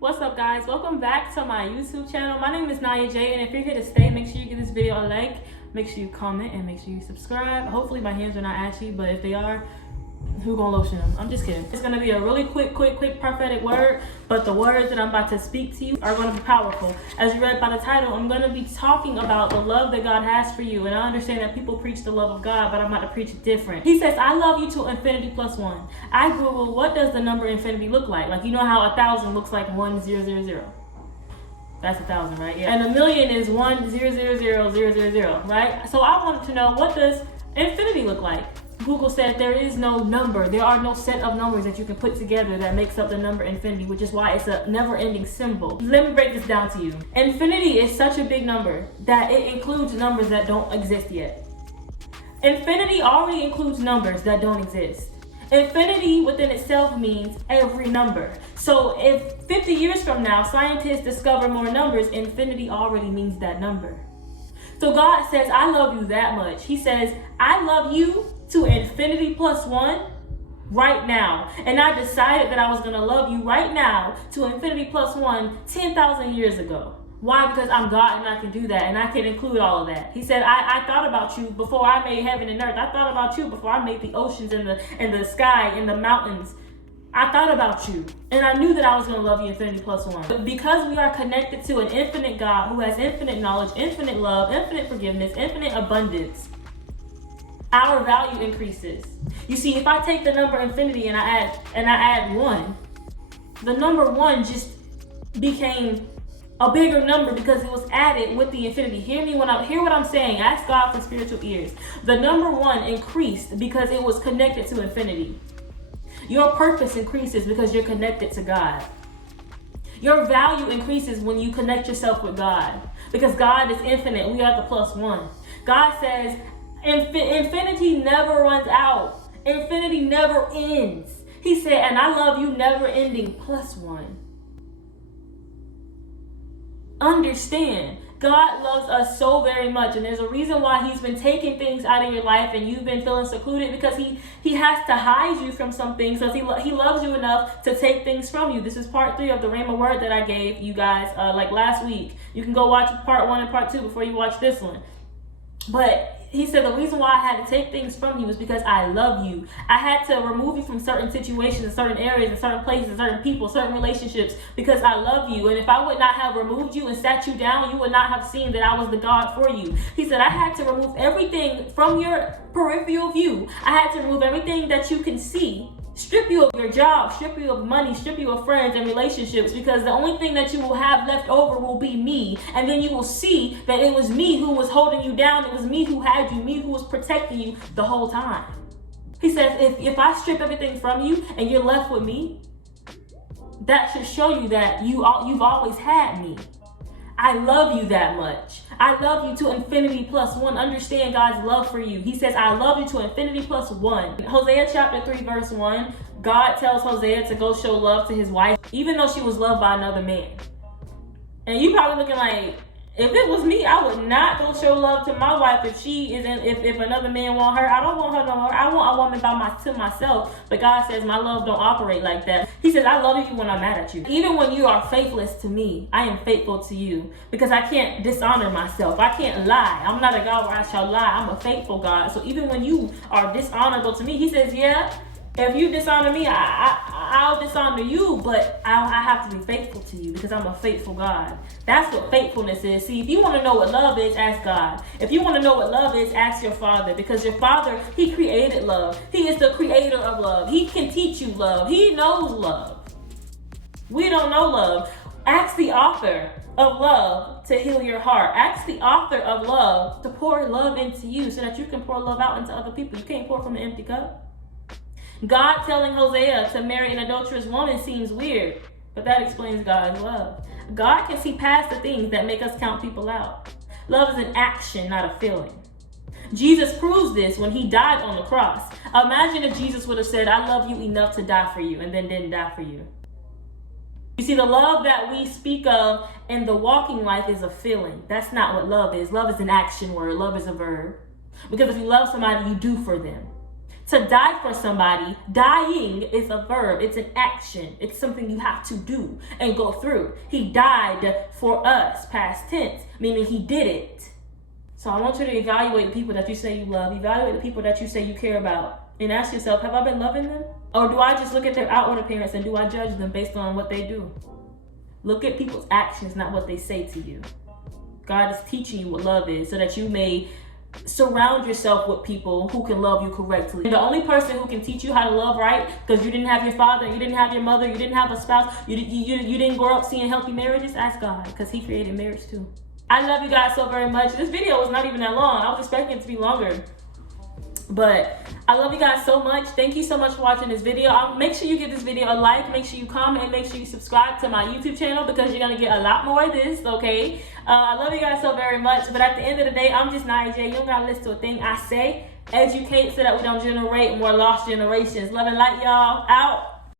What's up, guys? Welcome back to my YouTube channel. My name is Naya J, and if you're here to stay, make sure you give this video a like, make sure you comment, and make sure you subscribe. Hopefully my hands are not ashy, but if they are, who gonna lotion them? I'm just kidding. It's gonna be a really quick prophetic word, but the words that I'm about to speak to you are gonna be powerful. As you read by the title, I'm gonna be talking about the love that God has for you, and I understand that people preach the love of God, but I'm about to preach it different. He says, I love you to infinity plus one. I Googled, what does the number infinity look like? Like, you know how 1,000 looks like 1000. That's 1,000, right? Yeah. And a million is 1,000,000, right? So I wanted to know, what does infinity look like? Google said there is no number. There are no set of numbers that you can put together that makes up the number infinity, which is why it's a never-ending symbol. Let me break this down to you. Infinity is such a big number that it includes numbers that don't exist yet. Infinity already includes numbers that don't exist. Infinity within itself means every number. So if 50 years from now, scientists discover more numbers, infinity already means that number. So God says, I love you that much. He says, I love you to infinity plus one right now. And I decided that I was going to love you right now to infinity plus one 10,000 years ago. Why? Because I'm God and I can do that, and I can include all of that. He said, I thought about you before I made heaven and earth. I thought about you before I made the oceans and the sky and the mountains. I thought about you, and I knew that I was going to love you infinity plus one. But because we are connected to an infinite God who has infinite knowledge, infinite love, infinite forgiveness, infinite abundance, our value increases. You see, if I take the number infinity and I add one, the number one just became a bigger number because it was added with the infinity. Hear what I'm saying. Ask God for spiritual ears. The number one increased because it was connected to infinity. Your purpose increases because you're connected to God. Your value increases when you connect yourself with God, because God is infinite. We are the plus one. God says infinity never runs out. Infinity never ends. He said, and I love you never ending plus one. Understand, God loves us so very much, and there's a reason why he's been taking things out of your life and you've been feeling secluded, because he has to hide you from some things, because he loves you enough to take things from you. This is part 3 of the Rhema word that I gave you guys like last week. You can go watch part 1 and part 2 before you watch this one. But he said the reason why I had to take things from you is because I love you. I had to remove you from certain situations, in certain areas, in certain places, certain people, certain relationships, because I love you. And if I would not have removed you and sat you down, you would not have seen that I was the God for you. He said, I had to remove everything from your peripheral view. I had to remove everything that you can see. Strip you of your job, strip you of money, strip you of friends and relationships, because the only thing that you will have left over will be me. And then you will see that it was me who was holding you down. It was me who had you, me who was protecting you the whole time. He says, if I strip everything from you and you're left with me, that should show you that you've always had me. I love you that much. I love you to infinity plus one. Understand God's love for you. He says, I love you to infinity plus one. Hosea chapter 3 verse 1, God tells Hosea to go show love to his wife, even though she was loved by another man. And you probably looking like, if it was me, I would not go show love to my wife if another man want her. I don't want her no more. I want a woman to myself. But God says my love don't operate like that. He says, I love you when I'm mad at you. Even when you are faithless to me, I am faithful to you, because I can't dishonor myself. I can't lie. I'm not a God where I shall lie. I'm a faithful God. So even when you are dishonorable to me, he says, yeah, if you dishonor me, I'll dishonor you, but I have to be faithful to you, because I'm a faithful God. That's what faithfulness is. See, if you want to know what love is, ask God. If you want to know what love is, ask your Father, because your Father, he created love. He is the creator of love. He can teach you love. He knows love. We don't know love. Ask the author of love to heal your heart. Ask the author of love to pour love into you so that you can pour love out into other people. You can't pour from an empty cup. God telling Hosea to marry an adulterous woman seems weird, but that explains God's love. God can see past the things that make us count people out. Love is an action, not a feeling. Jesus proves this when he died on the cross. Imagine if Jesus would have said, I love you enough to die for you, and then didn't die for you. You see, the love that we speak of in the walking life is a feeling. That's not what love is. Love is an action word. Love is a verb. Because if you love somebody, you do for them. To die for somebody, dying is a verb. It's an action. It's something you have to do and go through. He died for us, past tense, meaning he did it. So I want you to evaluate the people that you say you love. Evaluate the people that you say you care about. And ask yourself, have I been loving them? Or do I just look at their outward appearance and do I judge them based on what they do? Look at people's actions, not what they say to you. God is teaching you what love is so that you may surround yourself with people who can love you correctly. The only person who can teach you how to love right, because you didn't have your father, you didn't have your mother, you didn't have a spouse, you didn't grow up seeing healthy marriages, ask God, because he created marriage too. I love you guys so very much. This video was not even that long. I was expecting it to be longer. But I love you guys so much. Thank you so much for watching this video. Make sure you give this video a like. Make sure you comment. And make sure you subscribe to my YouTube channel because you're going to get a lot more of this, okay? I love you guys so very much. But at the end of the day, I'm just Nia J. You don't got to listen to a thing I say. Educate so that we don't generate more lost generations. Love and light, y'all. Out.